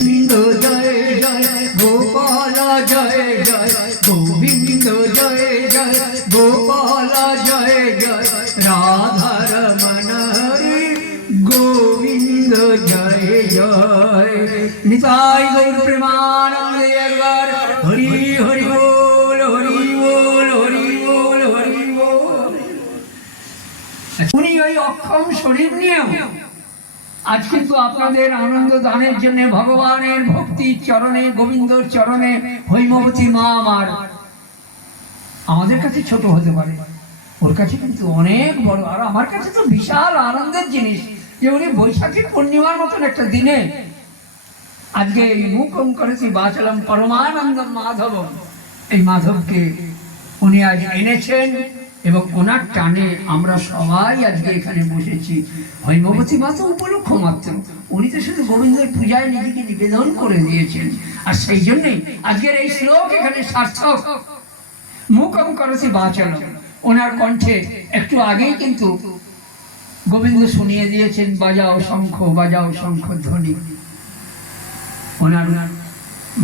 জয় জয় গোপাল জয় জয় গোবিন্দ জয় জয় গোপাল জয় জয় রাধারমণ হরি গোবিন্দ জয় জয় নিতাই গৌর প্রেমানন্দে একবার হরি হরি বল হরি বল হরি বল হরি বল। উনি ওই অক্ষম শরীর নিয়ে আজ কিন্তু আপনাদের আনন্দ দানের জন্য ভগবানের ভক্তির চরণে গোবিন্দর চরণে হৈমবতী মা আমাদের কাছে ছোট হতে পারে, ওর কাছে কিন্তু অনেক বড়। আর আমার কাছে তো বিশাল আনন্দের জিনিস যে উনি বৈশাখী পূর্ণিমার মতন একটা দিনে আজকে এই মুখম করেছি বাঁচলাম পরমানন্দ মাধব, এই মাধবকে উনি আজ এনেছেন এবং ওনার টানে আমরা সবাই আজকে এখানে বসেছি। হৈমবতী মা তো উপলক্ষ মাত্র, উনি তো শুধু গোবিন্দের পূজায় নিজেকে নিবেদন করে দিয়েছেন। আর সেই জন্যই আজকের এই শ্লোক এখানে সার্থক। মুখম করেছি বাঁচানো, ওনার কণ্ঠে একটু আগেই কিন্তু গোবিন্দ শুনিয়ে দিয়েছেন বাজাও শঙ্খ ধ্বনি। ওনার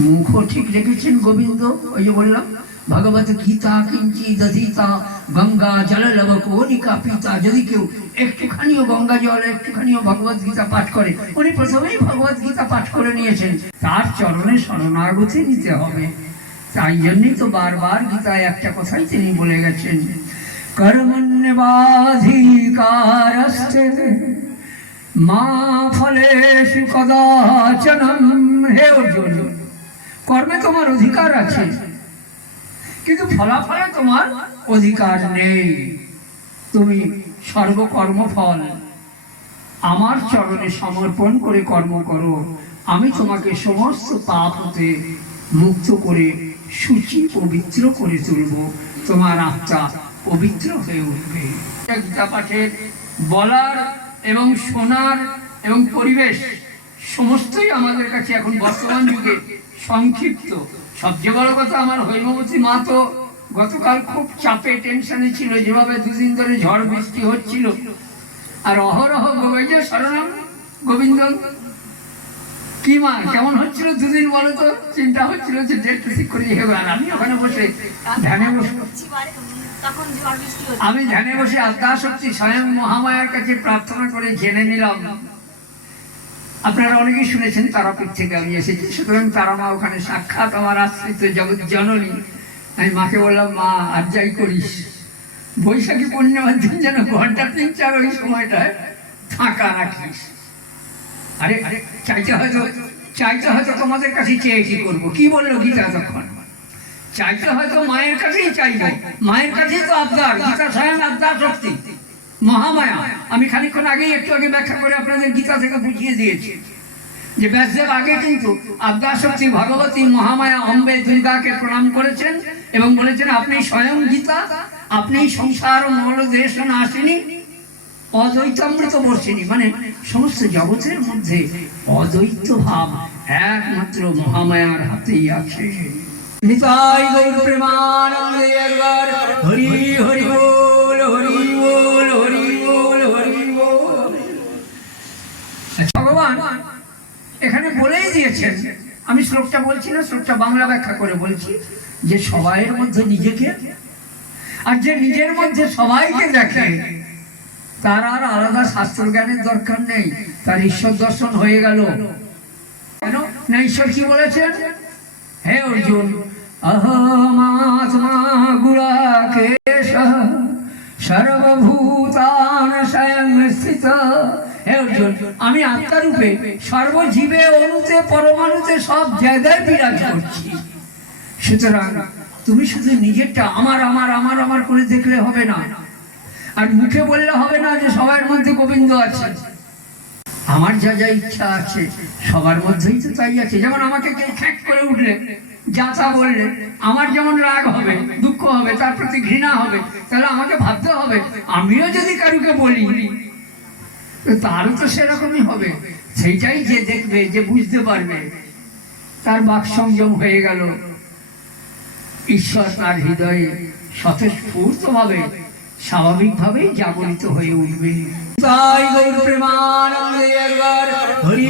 মুখও ঠিক রেখেছেন গোবিন্দ। ওই যে বললাম ভগবত গীতা কিঞ্চি দধিতা গঙ্গা জল লব কণিকা পিতা। যদি কেউ একটুখানিও গঙ্গা জল একটুখানিও ভগবত গীতা পাঠ করে, উনি প্রথমেই ভগবত গীতা পাঠ করে নিয়েছেন, তার চরণে শরণাগতি নিতে হবে। তাই জন্যই তো বারবার গীতায় একটা কথাই তিনি বলে গেছেন, কর্মণ্যেবাধিকারস্তে মা ফলেষু কদাচন। হে অর্জুন, কর্মে তোমার অধিকার আছে কিন্তু ফলাফলে তোমার অধিকার নেই। তুমি সর্বকর্মফল আমার চরণে সমর্পণ করে কর্ম করো, আমি তোমাকে সমস্ত পাপ হতে মুক্ত করে শুচি পবিত্র করে তুলব, তোমার আত্মা পবিত্র হয়ে উঠবে। গীতা পাঠের বলার এবং শোনার এবং পরিবেশ সমস্তই আমাদের কাছে এখন বর্তমান যুগে সংক্ষিপ্ত। সবচেয়ে বড় কথা, আমার হৈমবতী মা তো গতকাল খুব চাপে টেনশনে ছিল, যেভাবে দুদিন ধরে ঝড় বৃষ্টি হচ্ছিল আর অহরহ গোবিন্দ শরণম গোবিন্দ। কি মা কেমন হচ্ছিল দুদিন বলো তো? চিন্তা হচ্ছিল যে ডেট ঠিক করে যাবে। আর আমি ওখানে বসে ধ্যানে বসে আদ্যাশক্তি স্বয়ং মহামায়ার কাছে প্রার্থনা করে জেনে নিলাম। আপনারা অনেকেই শুনেছেন তারাপীঠ থেকে আমি এসেছি, সুতরাং তারা মা ওখানে সাক্ষাৎ আমার আশ্রিত জগৎ জননী। আমি মাকে বললাম, মা আর যাই করিস বৈশাখী পূর্ণিমার দিন যেন ঘন্টা ৩-৪ ওই সময়টায় ফাঁকা রাখিস। আরে চাইতে হয়তো তোমাদের কাছে চেয়ে কি করবো? কি বললো গীতা তখন? চাইতে হয়তো মায়ের কাছেই চাইবো, মায়ের কাছেই তো আবদার। গীতা স্বয়ং আবদার শক্তি মহামায়া। আমি খানিকক্ষণ আগেই একটু আগে ব্যাখ্যা করে আপনাদের গীতা থেকে বুঝিয়ে দিয়েছি যে ব্যাসদেব আগে কিন্তু আদ্যাশক্তি ভগবতী মহামায়া অম্বে দুর্গাকে প্রণাম করেছেন এবং বলেছেন, আপনি স্বয়ং গীতা, আপনি সংসার মল দেশ নাশিনী অদ্বৈতামৃত বর্ষিনী। মানে সমস্ত জগতের মধ্যে অদ্বৈত ভাব একমাত্র মহামায়ার হাতেই আছে। নিতাই গৌর প্রেমানন্দে একবার হরি হরি বল হরি বল হরি বল হরি বল। ভগবান এখানে বলেই দিয়েছেন, আমি শ্লোকটা বলছি না, শ্লোকটা বাংলা ব্যাখ্যা করে বলছি, যে সবাইয়ের মধ্যে নিজেকে, আর যে নিজের মধ্যে সবাইকে দেখে তার আর আলাদা শাস্ত্র জ্ঞানের দরকার নেই, তার ঈশ্বর দর্শন হয়ে গেল। কেন না? ঈশ্বর কি বলেছেন? হে অর্জুন, অহমাত্মা গুড়াকেশ সর্বভূতান স্বয়ং স্থিত। হে অর্জুন, আমি আত্মারূপে সর্বজীবে অণুতে পরমাণুতে সব জায়গায় বিরাজ করছি। সুতরাং তুমি শুধু নিজেরটা আমার আমার আমার আমার করে দেখলে হবে না, আর মুখে বললে হবে না যে সবার মধ্যে গোবিন্দ আছে। আমার যা যা ইচ্ছা আছে সবার মধ্যেই তো তাই আছে। যেমন আমাকে কেউ খ্যাক করে উঠলে, যা তা বললে, আমার যেমন রাগ হবে, দুঃখ হবে, তার প্রতি ঘৃণা হবে, তাহলে আমাকে ভাবতে হবে আমিও যদি কারুকে বলি তারও তো সেরকমই হবে। সেইটাই যে দেখবে, যে বুঝতে পারবে, তার বাক সংযম হয়ে গেল। ঈশ্বর তার হৃদয়ে স্বতঃস্ফূর্ত ভাবে স্বাভাবিকভাবেই জাগরিত হয়ে উঠবে। তাই গৌর প্রেমানন্দে একবার হরি